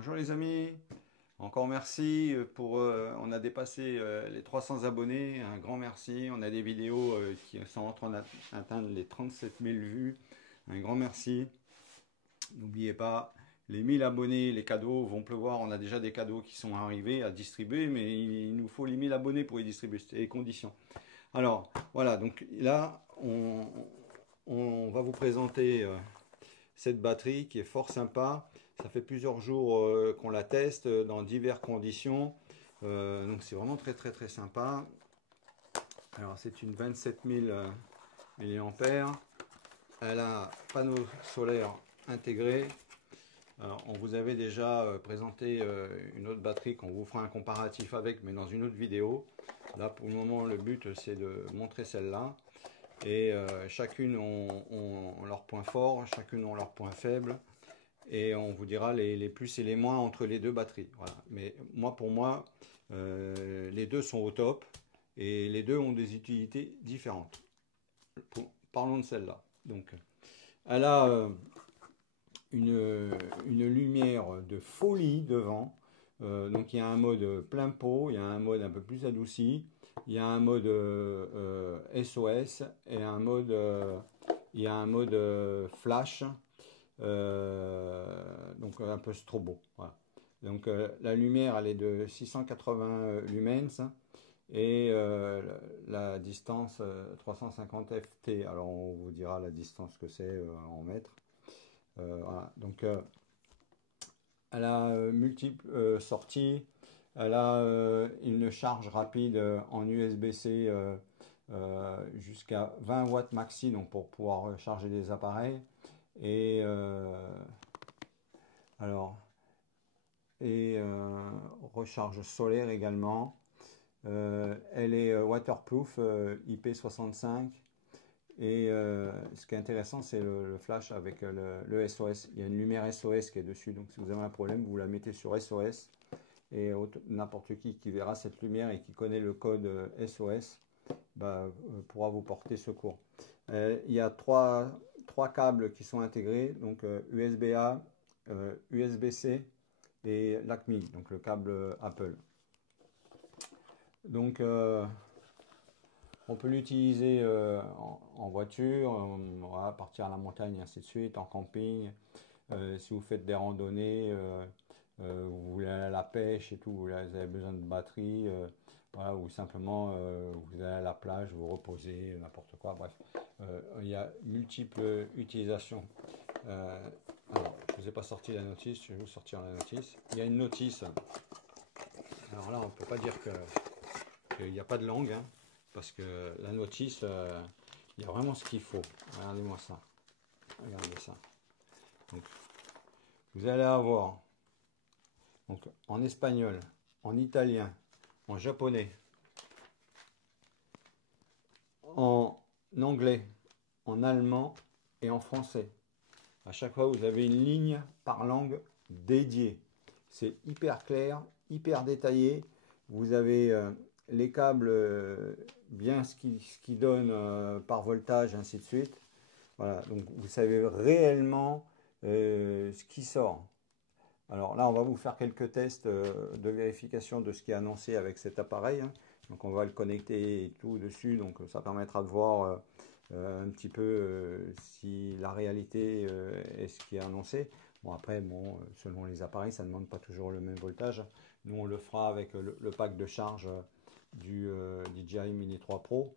Bonjour les amis, encore merci pour, on a dépassé les 300 abonnés, un grand merci, on a des vidéos qui sont en train d'atteindre les 37 000 vues, un grand merci. N'oubliez pas, les 1000 abonnés, les cadeaux vont pleuvoir, on a déjà des cadeaux qui sont arrivés à distribuer, mais il nous faut les 1000 abonnés pour les distribuer, c'est les conditions. Alors voilà, donc là on va vous présenter cette batterie qui est fort sympa. Ça fait plusieurs jours qu'on la teste dans diverses conditions. Donc c'est vraiment très sympa. Alors c'est une 27 000 mAh. Elle a un panneau solaire intégré. Alors, on vous avait déjà présenté une autre batterie qu'on vous fera un comparatif avec, mais dans une autre vidéo. Là, pour le moment, le but, c'est de montrer celle-là. Et chacune ont leurs points forts, chacune ont leurs points faibles. Et on vous dira les plus et les moins entre les deux batteries. Voilà. Mais moi, pour moi, les deux sont au top. Et les deux ont des utilités différentes. Parlons de celle-là. Donc, elle a une lumière de folie devant. Donc il y a un mode plein pot, il y a un mode un peu plus adouci, il y a un mode SOS et il y a un mode flash, donc un peu strobo. Voilà. Donc la lumière elle est de 680 lumens et la distance 350 ft. Alors on vous dira la distance que c'est en mètres. Voilà. Donc elle a multiples sorties. Elle a une charge rapide en USB-C jusqu'à 20 watts maxi, donc pour pouvoir charger des appareils. Et alors recharge solaire également. Elle est waterproof IP65. Et ce qui est intéressant, c'est le flash avec le SOS. Il y a une lumière SOS qui est dessus, donc si vous avez un problème, vous la mettez sur SOS. Et n'importe qui verra cette lumière et qui connaît le code SOS pourra vous porter secours. Il y a trois câbles qui sont intégrés, donc USB-A, USB-C et l'ACMI, donc le câble Apple. Donc on peut l'utiliser en voiture, voilà, partir à la montagne et ainsi de suite, en camping. Si vous faites des randonnées, vous voulez aller à la pêche et tout, vous avez besoin de batterie, voilà, ou simplement vous allez à la plage, vous reposez, n'importe quoi, bref. Il y a multiples utilisations. Alors, je ne vous ai pas sorti la notice, je vais vous sortir la notice. Il y a une notice. Alors là, on ne peut pas dire qu'il n'y a pas de langue, hein, parce que la notice, il y a vraiment ce qu'il faut. Regardez-moi ça. Regardez ça. Donc, vous allez avoir donc, en espagnol, en italien, en japonais, en anglais, en allemand et en français. À chaque fois, vous avez une ligne par langue dédiée. C'est hyper clair, hyper détaillé. Vous avez les câbles bien ce qui donne par voltage, ainsi de suite. Voilà, donc vous savez réellement ce qui sort. Alors là, on va vous faire quelques tests de vérification de ce qui est annoncé avec cet appareil, hein. Donc on va le connecter et tout dessus, donc ça permettra de voir un petit peu si la réalité est ce qui est annoncé. Bon après, bon, selon les appareils, ça ne demande pas toujours le même voltage. Nous, on le fera avec le pack de charge du DJI Mini 3 Pro.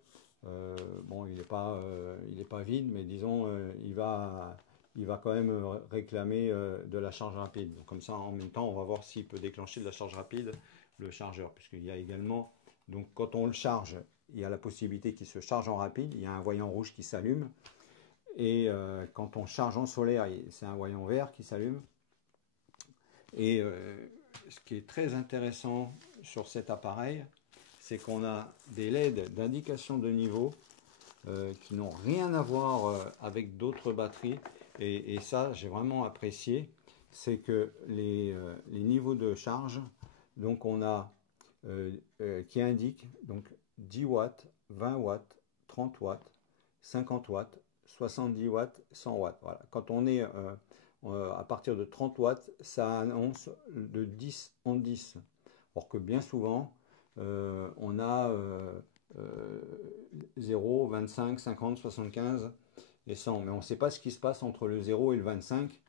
Bon, il n'est pas vide, mais disons, il va quand même réclamer de la charge rapide. Donc comme ça, en même temps, on va voir s'il peut déclencher de la charge rapide, le chargeur, puisqu'il y a également, donc quand on le charge, il y a la possibilité qu'il se charge en rapide, il y a un voyant rouge qui s'allume, et quand on charge en solaire, c'est un voyant vert qui s'allume. Et ce qui est très intéressant sur cet appareil, c'est qu'on a des LED d'indication de niveau qui n'ont rien à voir avec d'autres batteries. Et ça, j'ai vraiment apprécié. C'est que les niveaux de charge, donc on a qui indiquent donc 10 watts, 20 watts, 30 watts, 50 watts, 70 watts, 100 watts. Voilà. Quand on est à partir de 30 watts, ça annonce de 10 en 10. Or que bien souvent, on a 0, 25, 50, 75 et 100. Mais on ne sait pas ce qui se passe entre le 0 et le 25.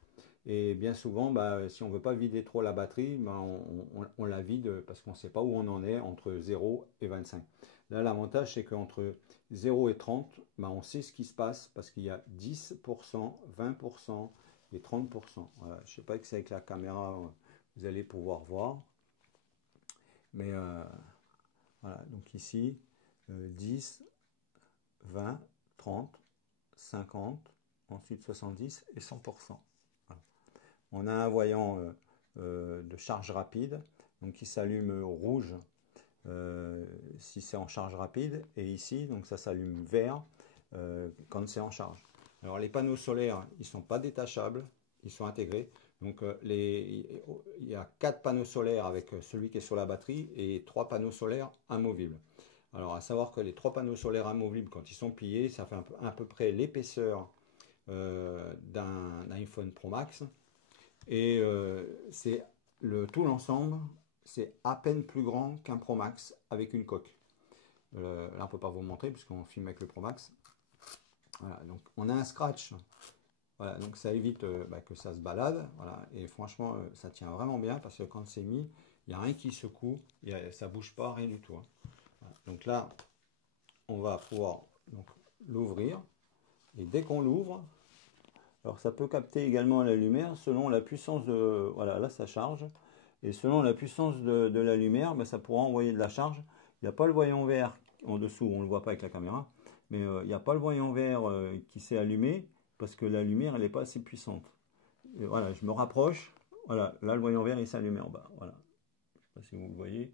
Et bien souvent, bah, si on ne veut pas vider trop la batterie, bah, on la vide parce qu'on ne sait pas où on en est entre 0 et 25. Là, l'avantage, c'est qu'entre 0 et 30, bah, on sait ce qui se passe parce qu'il y a 10%, 20% et 30%. Voilà. Je ne sais pas que c'est avec la caméra, vous allez pouvoir voir. Mais voilà, donc ici, 10, 20, 30, 50, ensuite 70 et 100%. Voilà. On a un voyant de charge rapide, donc qui s'allume rouge si c'est en charge rapide, et ici, donc ça s'allume vert quand c'est en charge. Alors les panneaux solaires, ils ne sont pas détachables, ils sont intégrés. Donc il y a 4 panneaux solaires avec celui qui est sur la batterie et 3 panneaux solaires amovibles. Alors à savoir que les 3 panneaux solaires amovibles, quand ils sont pliés, ça fait à peu près l'épaisseur d'un iPhone Pro Max. Et c'est tout l'ensemble, c'est à peine plus grand qu'un Pro Max avec une coque. Là, on ne peut pas vous montrer puisqu'on filme avec le Pro Max. Voilà, donc on a un scratch. Voilà, donc ça évite que ça se balade. Voilà, et franchement, ça tient vraiment bien parce que quand c'est mis, il n'y a rien qui secoue, ça ne bouge pas, rien du tout. Hein. Voilà, donc là, on va pouvoir l'ouvrir. Et dès qu'on l'ouvre, alors ça peut capter également la lumière selon la puissance de... Voilà, là ça charge. Et selon la puissance de la lumière, ça pourra envoyer de la charge. Il n'y a pas le voyant vert en dessous, on ne le voit pas avec la caméra. Mais il n'y a pas le voyant vert qui s'est allumé parce que la lumière elle n'est pas assez puissante. Et voilà, je me rapproche. Voilà, là le voyant vert il s'est allumé en bas. Voilà. Je ne sais pas si vous le voyez.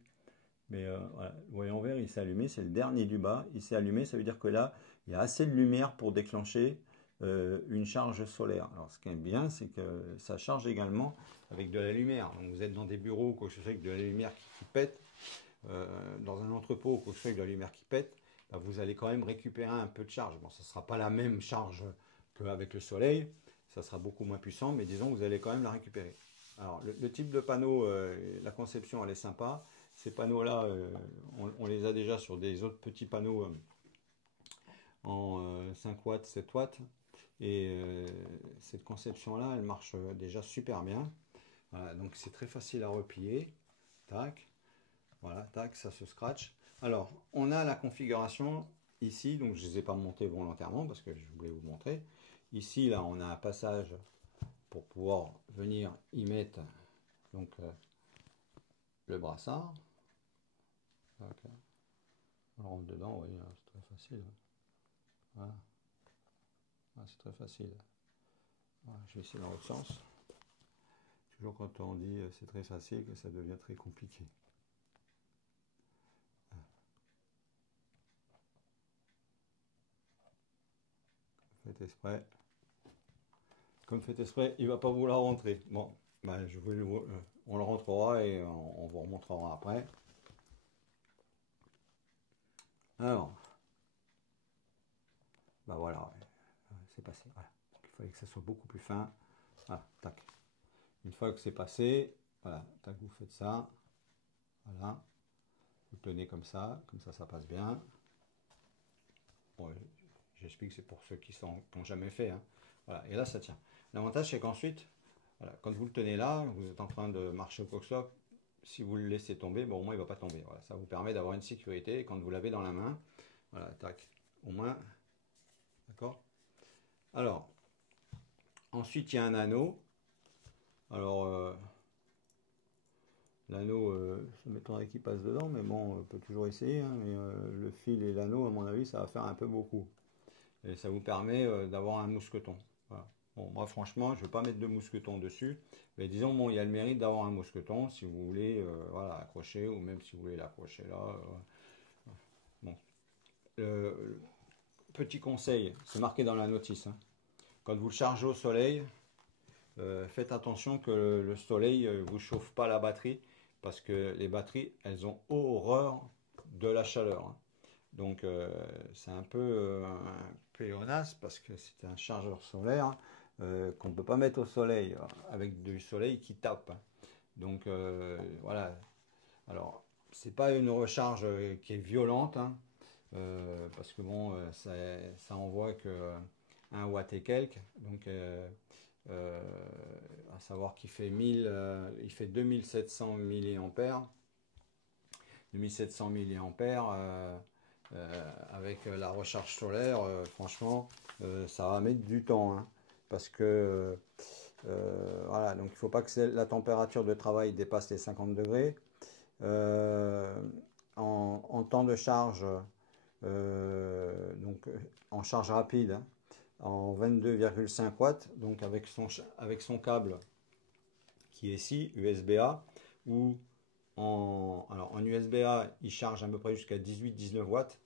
Mais voilà, le voyant vert il s'est allumé, c'est le dernier du bas. Il s'est allumé, ça veut dire que là, il y a assez de lumière pour déclencher une charge solaire. Alors ce qui est bien, c'est que ça charge également avec de la lumière. Donc, vous êtes dans des bureaux, quoi que ce soit avec de la lumière qui pète, dans un entrepôt, quoi que ce soit avec de la lumière qui pète, bah, vous allez quand même récupérer un peu de charge. Bon, ça ne sera pas la même charge qu'avec le soleil, ça sera beaucoup moins puissant, mais disons vous allez quand même la récupérer. Alors le type de panneau, la conception elle est sympa. Ces panneaux-là, on les a déjà sur des autres petits panneaux en 5 watts, 7 watts. Et cette conception-là, elle marche déjà super bien. Voilà, donc c'est très facile à replier. Tac. Voilà, tac, ça se scratch. Alors, on a la configuration ici, donc je ne les ai pas montés volontairement parce que je voulais vous montrer. Ici, là, on a un passage pour pouvoir venir y mettre donc, le brassard. Okay. On rentre dedans, oui, c'est très facile. Voilà. Ah, c'est très facile. Voilà, je vais essayer dans l'autre sens. Toujours quand on dit c'est très facile que ça devient très compliqué. Faites exprès. Comme fait exprès, il ne va pas vouloir rentrer. Bon, on le rentrera et on vous remontrera après. Alors, bah voilà, c'est passé. Voilà. Il fallait que ça soit beaucoup plus fin. Voilà, tac. Une fois que c'est passé, voilà, tac, vous faites ça. Voilà. Vous tenez comme ça ça passe bien. Bon, j'explique, c'est pour ceux qui n'ont jamais fait. Hein. Voilà, et là ça tient. L'avantage c'est qu'ensuite, voilà, quand vous le tenez là, vous êtes en train de marcher au coxlock, si vous le laissez tomber, bon, au moins il ne va pas tomber. Voilà, ça vous permet d'avoir une sécurité. Et quand vous l'avez dans la main, voilà, tac, au moins, d'accord. Alors, ensuite il y a un anneau. Alors, l'anneau, ça m'étonnerait qu'il passe dedans, mais bon, on peut toujours essayer. Hein, mais le fil et l'anneau, à mon avis, ça va faire un peu beaucoup. Et ça vous permet d'avoir un mousqueton. Voilà. Bon, moi, franchement, je ne vais pas mettre de mousqueton dessus. Mais disons, bon, il y a le mérite d'avoir un mousqueton si vous voulez voilà, accrocher, ou même si vous voulez l'accrocher là. Bon. Petit conseil, c'est marqué dans la notice. Hein. Quand vous le chargez au soleil, faites attention que le soleil ne vous chauffe pas la batterie. Parce que les batteries, elles ont horreur de la chaleur. Hein. Donc c'est un peu pléonasse parce que c'est un chargeur solaire. qu'on ne peut pas mettre au soleil, avec du soleil qui tape. Donc voilà. Alors, c'est pas une recharge qui est violente, hein, parce que bon, ça envoie que 1 watt et quelques. Donc, à savoir qu'il fait 2700 milliampères. 2700 milliampères avec la recharge solaire, franchement, ça va mettre du temps, hein, parce que voilà, donc il ne faut pas que la température de travail dépasse les 50 degrés. En temps de charge, donc en charge rapide, hein, en 22,5 watts, donc avec son câble qui est ici, USB-A, ou en USB-A, il charge à peu près jusqu'à 18-19 watts.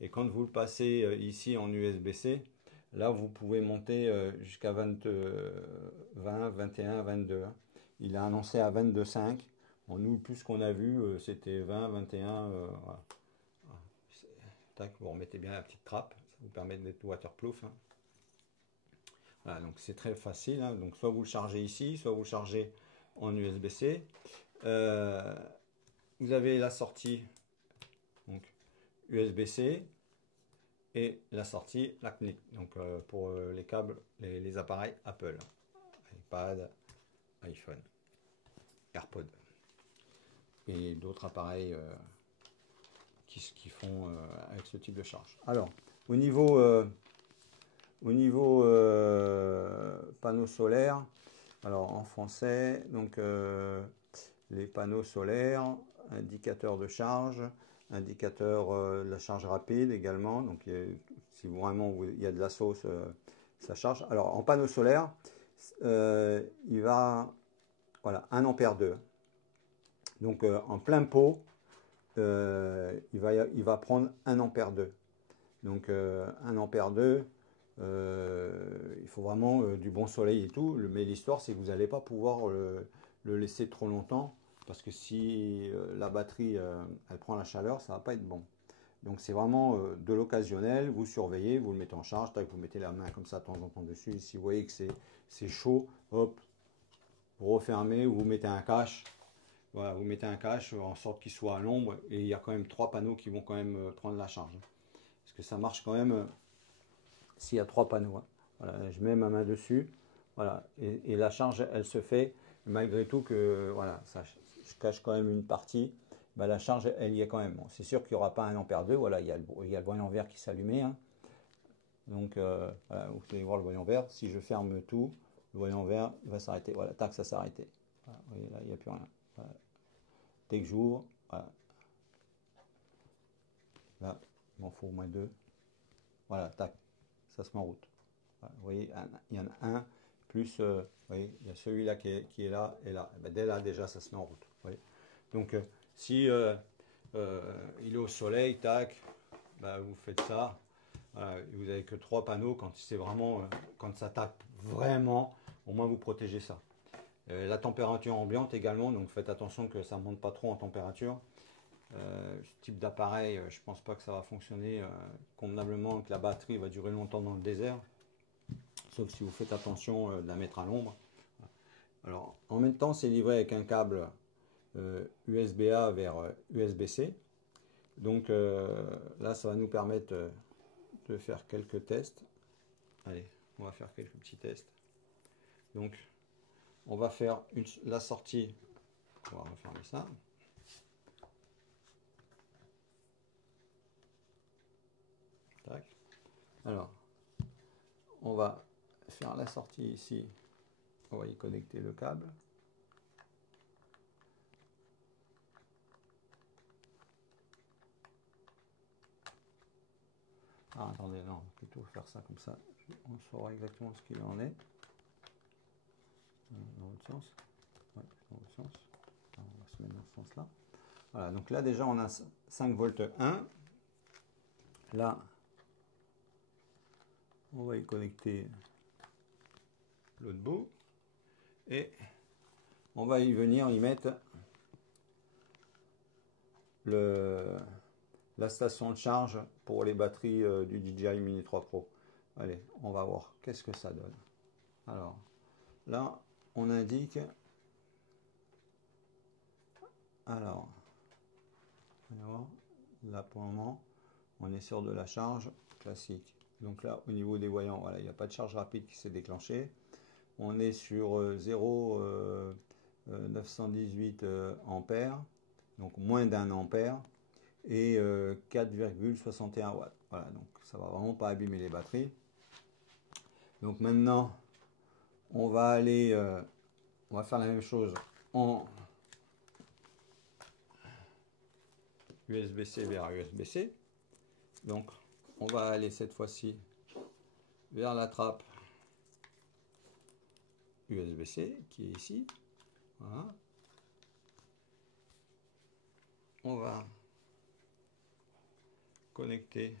Et quand vous le passez ici en USB-C, là vous pouvez monter jusqu'à 20, 21, 22. Hein. Il a annoncé à 22,5. Bon, nous, plus ce qu'on a vu, c'était 20, 21. Voilà. Tac, vous remettez bien la petite trappe. Ça vous permet d'être waterproof. Hein. Voilà, donc c'est très facile. Hein. Donc soit vous le chargez ici, soit vous le chargez en USB-C. Vous avez la sortie donc USB-C et la sortie LACNIC, donc pour les câbles, les appareils Apple, iPad, iPhone, AirPod et d'autres appareils qui font avec ce type de charge. Alors, au niveau panneaux solaires, alors en français, donc les panneaux solaires, indicateur de charge, indicateur de la charge rapide également. Donc si vraiment il y a de la sauce, ça charge. Alors en panneau solaire, il va, voilà, 1 ampère 2. Donc en plein pot, il va prendre 1 ampère 2. Donc 1 ampère 2, il faut vraiment du bon soleil et tout. Mais l'histoire, c'est que vous n'allez pas pouvoir le laisser trop longtemps. Parce que si la batterie elle prend la chaleur, ça va pas être bon. Donc c'est vraiment de l'occasionnel, vous surveillez, vous le mettez en charge, tac, vous mettez la main comme ça de temps en temps dessus. Si vous voyez que c'est chaud, hop, vous refermez, vous mettez un cache. Voilà, vous mettez un cache en sorte qu'il soit à l'ombre et il y a quand même 3 panneaux qui vont quand même prendre la charge. Parce que ça marche quand même s'il y a 3 panneaux. Hein. Voilà, je mets ma main dessus, voilà, et la charge elle se fait malgré tout que voilà, ça, je cache quand même une partie, bah, la charge elle y est quand même. Bon, c'est sûr qu'il n'y aura pas 1 ampère 2, voilà, il y a le voyant vert qui s'allumait. Hein. Donc voilà, vous pouvez voir le voyant vert. Si je ferme tout, le voyant vert va s'arrêter. Voilà, tac, ça s'est arrêté. Voilà, vous voyez là, il n'y a plus rien. Voilà. Dès que j'ouvre, voilà. Là, il m'en faut au moins 2. Voilà, tac, ça se met en route. Voilà, vous voyez, il y en a un, plus, vous voyez, il y a celui-là qui est là et là. Et ben, dès là, déjà, ça se met en route. Vous voyez. Donc, si il est au soleil, tac, bah, vous faites ça. Voilà, vous n'avez que 3 panneaux quand c'est vraiment, quand ça tape vraiment, au moins vous protégez ça. La température ambiante également, donc faites attention que ça ne monte pas trop en température. Ce type d'appareil, je pense pas que ça va fonctionner convenablement, que la batterie va durer longtemps dans le désert, sauf si vous faites attention de la mettre à l'ombre. Alors, en même temps, c'est livré avec un câble USB-A vers USB-C. Donc là, ça va nous permettre de faire quelques tests. Allez, on va faire quelques petits tests. Donc, on va faire la sortie. On va refermer ça. Tac. Alors, on va faire la sortie ici. On va y connecter le câble. Ah, attendez, non, plutôt faire ça comme ça. On saura exactement ce qu'il en est. Dans l'autre sens. Ouais, dans l'autre sens. Alors, on va se mettre dans ce sens-là. Voilà, donc là déjà on a 5 volts 1. Là, on va y connecter l'autre bout. Et on va y venir y mettre la station de charge pour les batteries du DJI Mini 3 Pro. Allez, on va voir qu'est-ce que ça donne. Alors, là, on indique... Alors, là, pour le moment, on est sur de la charge classique. Donc là, au niveau des voyants, voilà, il n'y a pas de charge rapide qui s'est déclenchée. On est sur 0,918 ampères, donc moins d'un ampère, et 4,61 watts. Voilà, donc ça va vraiment pas abîmer les batteries. Donc maintenant, on va aller, on va faire la même chose en USB-C vers USB-C. Donc, on va aller cette fois-ci vers la trappe USB-C qui est ici. Voilà. On va connecter.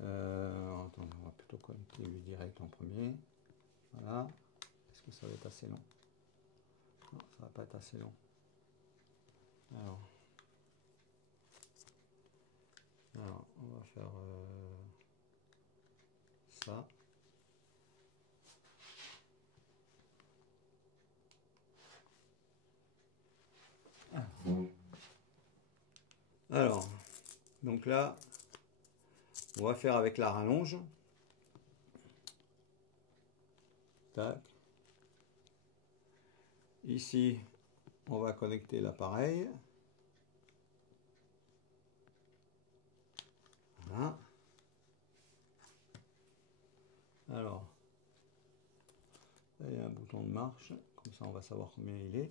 Attends, on va plutôt connecter lui direct en premier. Voilà. Est-ce que ça va être assez long? Non, ça va pas être assez long. Alors on va faire ça. Alors, donc là, on va faire avec la rallonge. Tac. Ici, on va connecter l'appareil. Voilà. Alors, là, il y a un bouton de marche. Comme ça, on va savoir combien il est.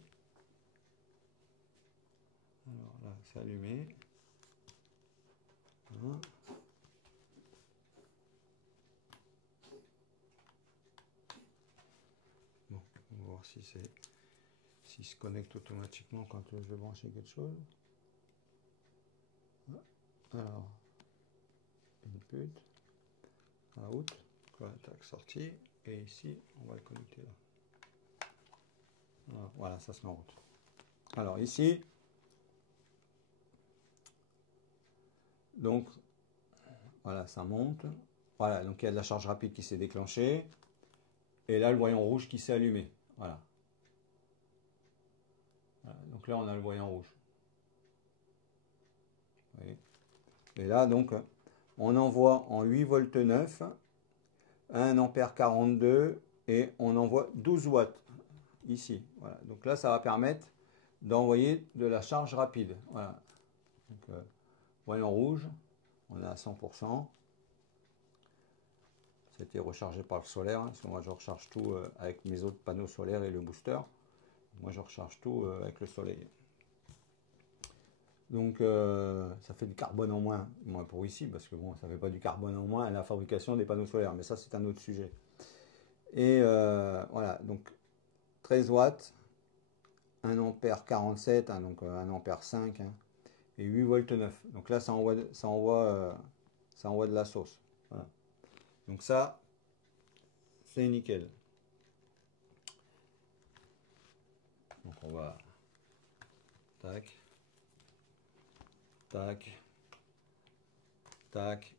Alors là, c'est allumé. Voilà. Bon, on va voir si c'est s'il se connecte automatiquement quand je vais brancher quelque chose. Alors, input, out, tac, sortie, et ici, on va le connecter là. Voilà, ça se met en route. Alors ici, donc, voilà, ça monte. Voilà, donc il y a de la charge rapide qui s'est déclenchée. Et là, le voyant rouge qui s'est allumé. Voilà. Voilà. Donc là, on a le voyant rouge. Vous voyez. Et là, donc, on envoie en 8 volts 9, 1 ampère 42, et on envoie 12 watts ici. Voilà. Donc là, ça va permettre d'envoyer de la charge rapide. Voilà. Donc, voyant rouge, on est à 100%. C'était rechargé par le solaire, hein, parce que moi je recharge tout avec mes autres panneaux solaires et le booster. Moi je recharge tout avec le soleil. Donc ça fait du carbone en moins, moi pour ici, parce que bon, ça fait pas du carbone en moins à la fabrication des panneaux solaires, mais ça c'est un autre sujet. Et voilà, donc 13 watts, 1 ampère 47, hein, donc 1 ampère 5, hein, et 8 volts 9. Donc là ça envoie de la sauce. Voilà. Donc ça, c'est nickel. Donc on va tac, tac, tac,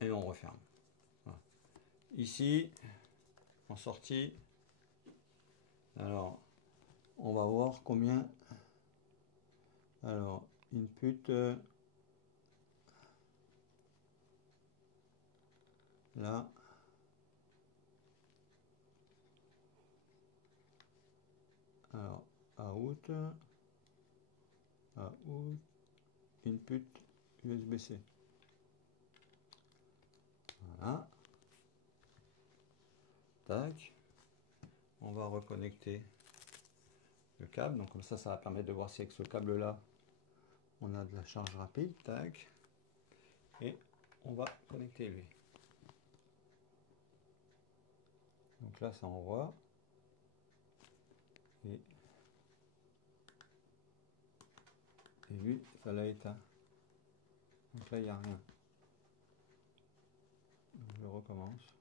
et on referme. Voilà. Ici, en sortie, alors on va voir combien. Alors input, là. Alors out, input USB-C. Voilà. Tac. On va reconnecter le câble. Donc comme ça va permettre de voir si avec ce câble là, on a de la charge rapide. Tac. Et on va connecter lui. Donc là, ça envoie. Et lui, ça l'a éteint. Donc là, il n'y a rien. Donc, je recommence.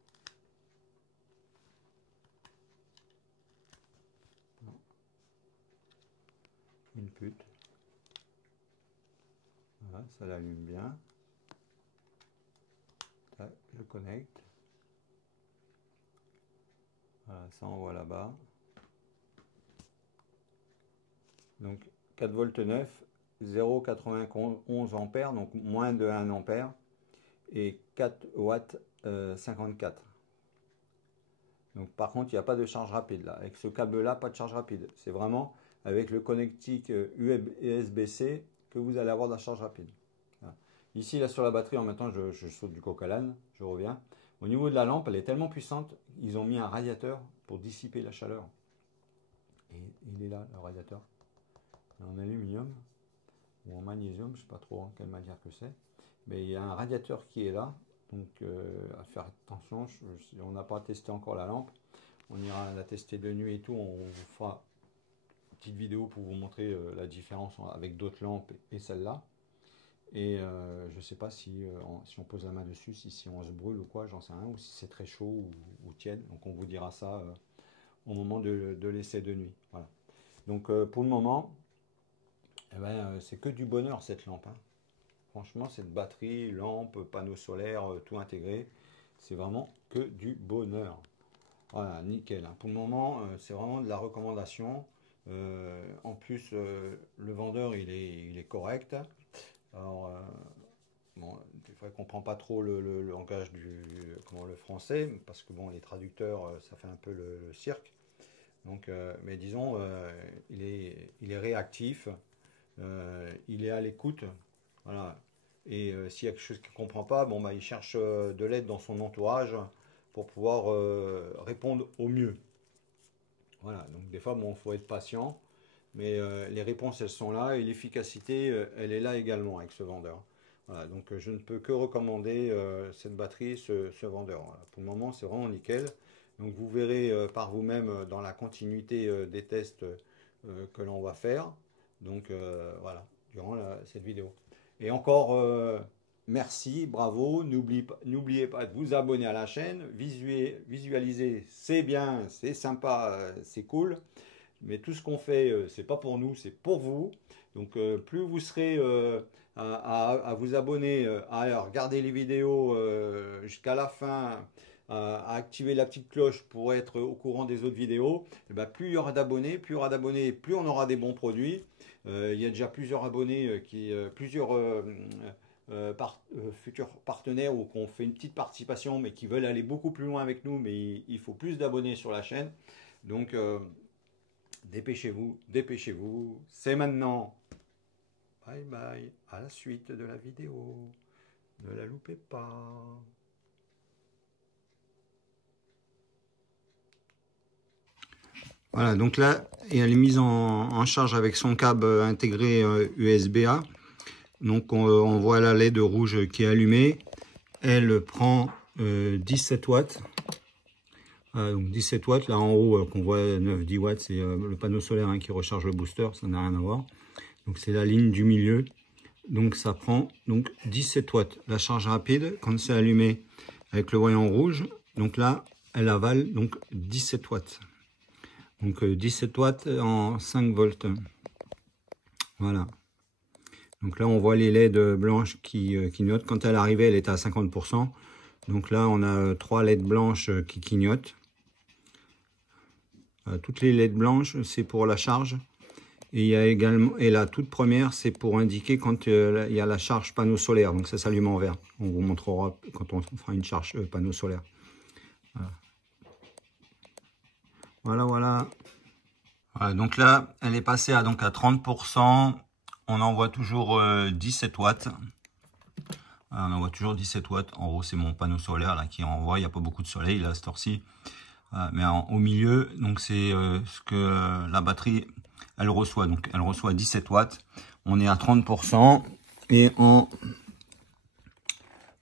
Non. Input. Voilà, ça l'allume bien. Tac, je connecte. Voilà, ça envoie là-bas. Donc 4 volts 9, 0,91 ampères, donc moins de 1 ampère, et 4 watts 54. Donc par contre, il n'y a pas de charge rapide là. Avec ce câble-là, pas de charge rapide. C'est vraiment avec le connectique USB-C que vous allez avoir de la charge rapide. Voilà. Ici, là sur la batterie, en même temps, je saute du coq à l'âne, je reviens. Au niveau de la lampe, elle est tellement puissante, ils ont mis un radiateur pour dissiper la chaleur. Et il est là, le radiateur. En aluminium ou en magnésium, je ne sais pas trop en quelle matière que c'est. Mais il y a un radiateur qui est là. Donc à faire attention, on n'a pas testé encore la lampe. On ira la tester de nuit et tout. On vous fera une petite vidéo pour vous montrer la différence avec d'autres lampes et celle-là. Et je ne sais pas si on pose la main dessus, si on se brûle ou quoi, j'en sais rien, ou si c'est très chaud ou tiède. Donc on vous dira ça au moment de l'essai de nuit. Voilà. Donc pour le moment, eh ben, c'est que du bonheur cette lampe. Hein. Franchement, cette batterie, lampe, panneau solaire, tout intégré, c'est vraiment que du bonheur. Voilà, nickel. Hein. Pour le moment, c'est vraiment de la recommandation. En plus, le vendeur, il est correct. Alors, bon, des fois, il ne comprend pas trop le langage le français, parce que bon, les traducteurs, ça fait un peu le cirque. Donc, mais disons, il est réactif, il est à l'écoute. Voilà. Et s'il y a quelque chose qu'il ne comprend pas, bon, bah, il cherche de l'aide dans son entourage pour pouvoir répondre au mieux. Voilà, donc des fois, bon, faut être patient, mais les réponses, elles sont là, et l'efficacité, elle est là également avec ce vendeur. Voilà, donc je ne peux que recommander cette batterie, ce vendeur. Voilà. Pour le moment, c'est vraiment nickel. Donc vous verrez par vous-même dans la continuité des tests que l'on va faire. Donc voilà, durant cette vidéo. Et encore merci, bravo. N'oubliez pas de vous abonner à la chaîne. Visualiser, c'est bien, c'est sympa, c'est cool. Mais tout ce qu'on fait, c'est pas pour nous, c'est pour vous. Donc plus vous serez à vous abonner, à regarder les vidéos jusqu'à la fin, à activer la petite cloche pour être au courant des autres vidéos, et ben, plus il y aura d'abonnés, plus on aura des bons produits. Il y a déjà plusieurs abonnés, plusieurs futurs partenaires ou qu'on fait une petite participation, mais qui veulent aller beaucoup plus loin avec nous, mais il faut plus d'abonnés sur la chaîne. Donc dépêchez-vous, dépêchez-vous, c'est maintenant. Bye bye, à la suite de la vidéo. Ne la loupez pas. Voilà, donc là, elle est mise en charge avec son câble intégré USB-A. Donc on voit la LED rouge qui est allumée. Elle prend 17 watts. Donc 17 watts, là en haut qu'on voit 9-10 watts, c'est le panneau solaire qui recharge le booster, ça n'a rien à voir. Donc c'est la ligne du milieu. Donc ça prend donc 17 watts. La charge rapide, quand c'est allumé avec le voyant rouge, donc là, elle avale donc 17 watts. Donc 17 watts en 5 volts. Voilà. Donc là, on voit les LED blanches qui clignotent. Quand elle arrivait, elle était à 50%. Donc là, on a 3 LED blanches qui clignotent. Toutes les LED blanches, c'est pour la charge. Et il y a également, et la toute première, c'est pour indiquer quand il y a la charge panneau solaire. Donc ça s'allume en vert. On vous montrera quand on fera une charge panneau solaire. Voilà. Voilà. Voilà, donc là, elle est passée à 30%. On envoie toujours 17 watts. Voilà, on envoie toujours 17 watts. En gros, c'est mon panneau solaire là qui envoie. Il n'y a pas beaucoup de soleil là, à cette heure-ci. Mais au milieu, donc c'est ce que la batterie, elle reçoit. Donc elle reçoit 17 watts. On est à 30%. Et en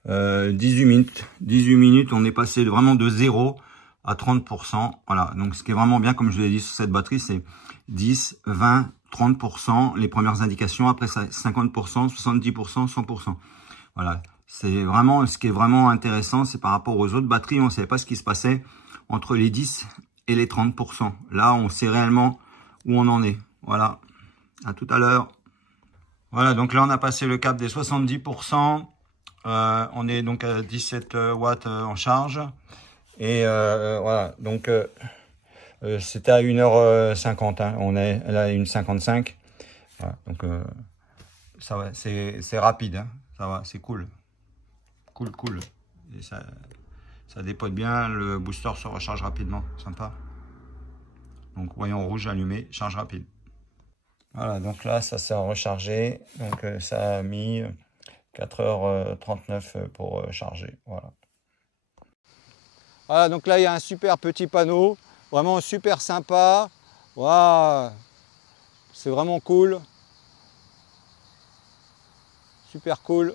18 minutes, on est passé vraiment de 0 à 30%. Voilà, donc ce qui est vraiment bien, comme je l'ai dit sur cette batterie, c'est 10, 20, 30%, les premières indications, après ça 50%, 70%, 100%. Voilà, c'est vraiment ce qui est vraiment intéressant, c'est par rapport aux autres batteries, on ne savait pas ce qui se passait entre les 10 et les 30%. Là, on sait réellement où on en est. Voilà, à tout à l'heure. Voilà, donc là, on a passé le cap des 70%. On est donc à 17 watts en charge. Et voilà, donc c'était à 1h50, hein. On est là à 1h55. Voilà, donc ça va, c'est rapide, hein. Ça va, c'est cool. Cool. Et ça dépote bien, le booster se recharge rapidement, sympa. Donc voyant rouge allumé, charge rapide. Voilà, donc là ça s'est rechargé, donc ça a mis 4h39 pour charger. Voilà. Voilà, donc là il y a un super petit panneau, vraiment super sympa. Waouh, c'est vraiment cool. Super cool.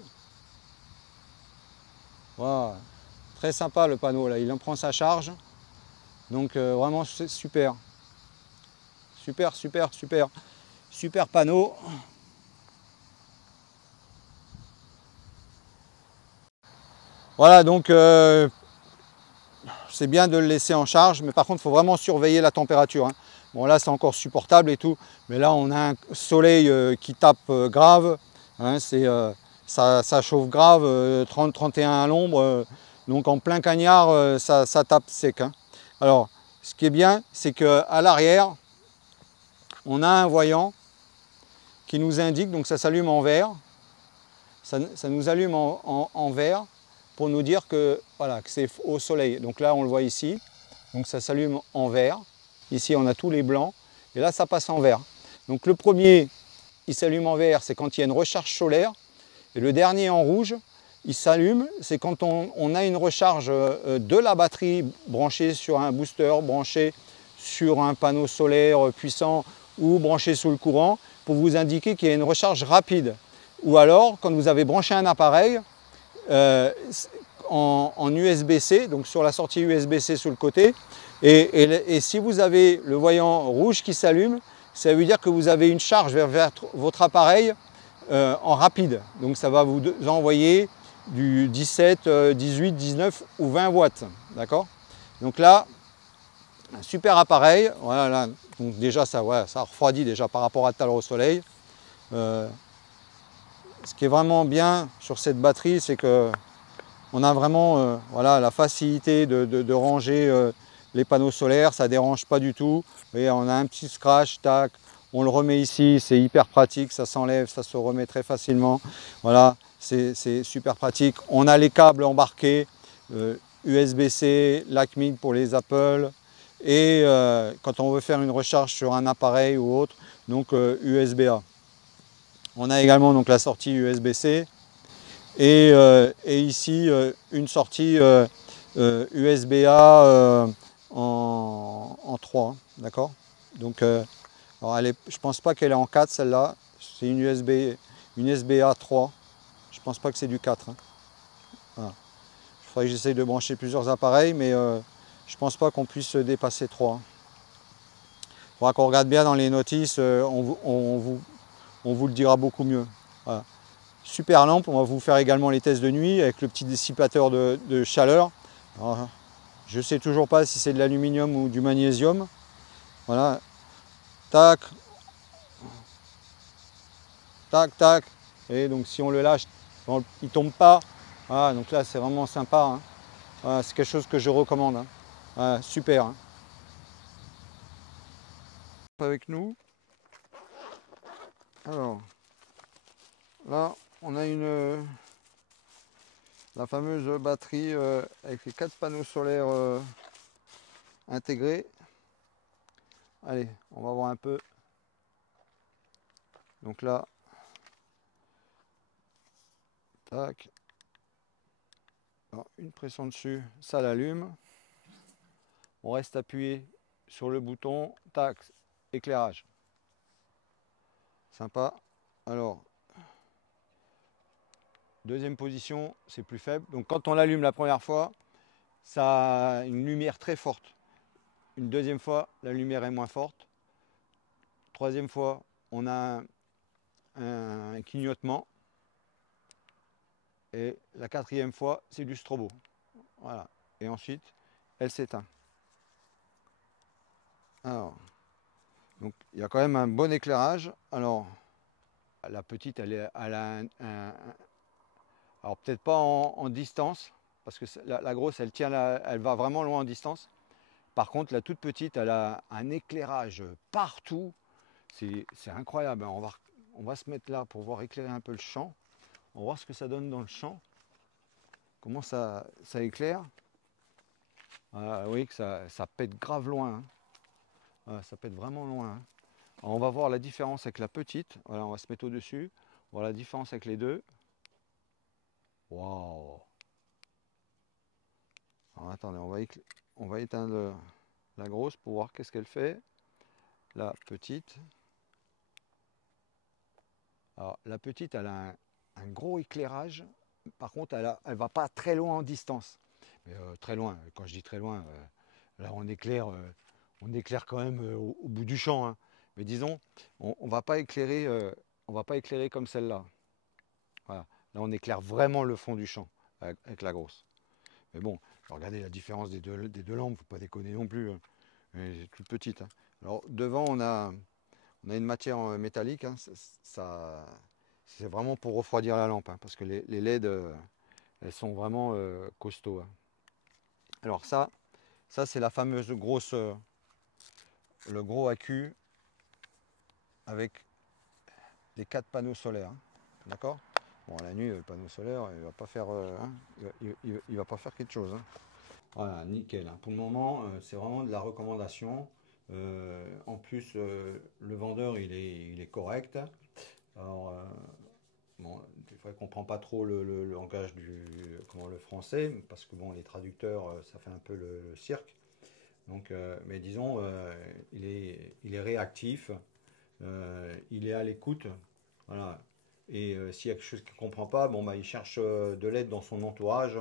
Waouh, très sympa le panneau là, il en prend sa charge. Donc vraiment c'est super. Super panneau. Voilà, donc c'est bien de le laisser en charge, mais par contre, il faut vraiment surveiller la température, hein. Bon, là, c'est encore supportable et tout, mais là, on a un soleil qui tape grave, hein, ça chauffe grave, 30-31 à l'ombre, donc en plein cagnard, ça tape sec, hein. Alors, ce qui est bien, c'est qu'à l'arrière, on a un voyant qui nous indique, donc ça s'allume en vert, ça nous allume en vert pour nous dire que, voilà, que c'est au soleil. Donc là, on le voit ici. Donc ça s'allume en vert. Ici, on a tous les blancs. Et là, ça passe en vert. Donc le premier, il s'allume en vert, c'est quand il y a une recharge solaire. Et le dernier en rouge, il s'allume, c'est quand on a une recharge de la batterie branchée sur un booster, branchée sur un panneau solaire puissant ou branché sous le courant, pour vous indiquer qu'il y a une recharge rapide. Ou alors, quand vous avez branché un appareil en USB-C, donc sur la sortie USB-C sur le côté, et si vous avez le voyant rouge qui s'allume, ça veut dire que vous avez une charge vers votre appareil en rapide. Donc ça va vous envoyer du 17, 18, 19 ou 20 watts. D'accord? Donc là, un super appareil. Voilà, donc déjà ça, ouais, ça refroidit déjà par rapport à tout à l'heure au soleil. Ce qui est vraiment bien sur cette batterie, c'est que on a vraiment voilà, la facilité de ranger les panneaux solaires, ça ne dérange pas du tout. Vous voyez, on a un petit scratch, tac, on le remet ici, c'est hyper pratique, ça s'enlève, ça se remet très facilement. Voilà, c'est super pratique. On a les câbles embarqués, USB-C, LACMIG pour les Apple, et quand on veut faire une recharge sur un appareil ou autre, donc USB-A. On a également donc la sortie USB-C. Et ici, une sortie USB-A en 3, d'accord? Donc, alors je ne pense pas qu'elle est en 4 celle-là, c'est une USB-A 3, je ne pense pas que c'est du 4, hein. Voilà. Il faudrait que j'essaye de brancher plusieurs appareils, mais je ne pense pas qu'on puisse dépasser 3. Il faudra qu'on regarde bien dans les notices, on vous le dira beaucoup mieux. Voilà. Super lampe, on va vous faire également les tests de nuit avec le petit dissipateur de chaleur. Alors, je ne sais toujours pas si c'est de l'aluminium ou du magnésium. Voilà, tac, tac, tac. Et donc si on le lâche, il ne tombe pas. Voilà, donc là c'est vraiment sympa, hein. Voilà, c'est quelque chose que je recommande, hein. Voilà, super, hein. Avec nous. Alors, là on a la fameuse batterie avec les 4 panneaux solaires intégrés. Allez, on va voir un peu. Donc là, tac. Alors, une pression dessus, ça l'allume. On reste appuyé sur le bouton, tac, éclairage. Sympa. Alors, deuxième position, c'est plus faible. Donc quand on l'allume la première fois, ça a une lumière très forte. Une deuxième fois, la lumière est moins forte. Troisième fois, on a un clignotement. Et la quatrième fois, c'est du strobo. Voilà. Et ensuite, elle s'éteint. Alors, donc il y a quand même un bon éclairage. Alors, la petite, elle a alors peut-être pas en distance, parce que la grosse, elle tient, elle va vraiment loin en distance. Par contre, la toute petite, elle a un éclairage partout. C'est incroyable. On va se mettre là pour voir éclairer un peu le champ. On va voir ce que ça donne dans le champ. Comment ça éclaire. Ah, oui, que ça pète grave loin. Hein. Ah, ça pète vraiment loin. Hein. Alors, on va voir la différence avec la petite. Voilà, on va se mettre au-dessus. On va voir la différence avec les deux. Waouh! Alors attendez, on va éteindre la grosse pour voir qu'est-ce qu'elle fait. La petite. Alors la petite, elle a un gros éclairage. Par contre, elle va pas très loin en distance. Mais très loin, quand je dis très loin, là on éclaire quand même au bout du champ. Hein. Mais disons, on va pas éclairer, comme celle-là. Voilà. Là on éclaire vraiment le fond du champ avec la grosse. Mais bon, regardez la différence des deux lampes, faut pas déconner non plus. Hein. C'est toute petite. Hein. Alors devant on a une matière métallique. Hein. C'est vraiment pour refroidir la lampe, hein, parce que les LED, elles sont vraiment costauds. Hein. Alors ça c'est la fameuse grosse, le gros accu avec des 4 panneaux solaires. Hein. D'accord? Bon, la nuit, le panneau solaire, il va pas faire, hein, il va pas faire quelque chose. Hein. Voilà, nickel. Hein. Pour le moment, c'est vraiment de la recommandation. En plus, le vendeur, il est correct. Alors, bon, des fois, il ne comprend pas trop le langage le français, parce que bon, les traducteurs, ça fait un peu le cirque. Donc, mais disons, il est réactif, il est à l'écoute. Voilà. Et s'il y a quelque chose qu'il ne comprend pas, bon, bah, il cherche de l'aide dans son entourage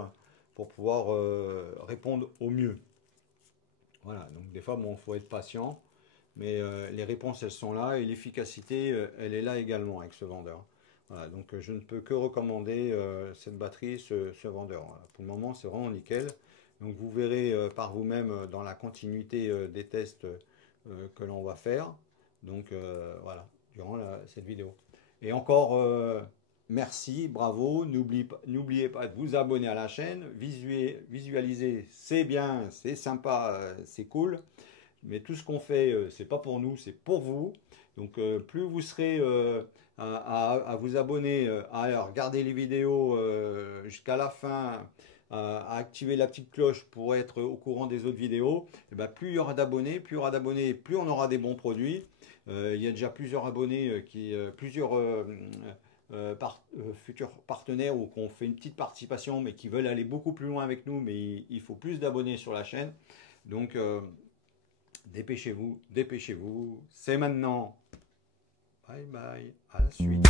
pour pouvoir répondre au mieux. Voilà, donc des fois, bon, faut être patient, mais les réponses, elles sont là, et l'efficacité, elle est là également avec ce vendeur. Voilà, donc je ne peux que recommander cette batterie, ce vendeur. Voilà. Pour le moment, c'est vraiment nickel. Donc vous verrez par vous-même dans la continuité des tests que l'on va faire. Donc voilà, durant cette vidéo. Et encore merci, bravo. N'oubliez pas de vous abonner à la chaîne. Visualiser, c'est bien, c'est sympa, c'est cool. Mais tout ce qu'on fait, c'est pas pour nous, c'est pour vous. Donc plus vous serez à vous abonner, à regarder les vidéos jusqu'à la fin, à activer la petite cloche pour être au courant des autres vidéos, et ben, plus il y aura d'abonnés, plus on aura des bons produits. Il y a déjà plusieurs abonnés, plusieurs futurs partenaires ou qu'on fait une petite participation, mais qui veulent aller beaucoup plus loin avec nous, mais il faut plus d'abonnés sur la chaîne. Donc dépêchez-vous, dépêchez-vous, c'est maintenant. Bye bye, à la suite.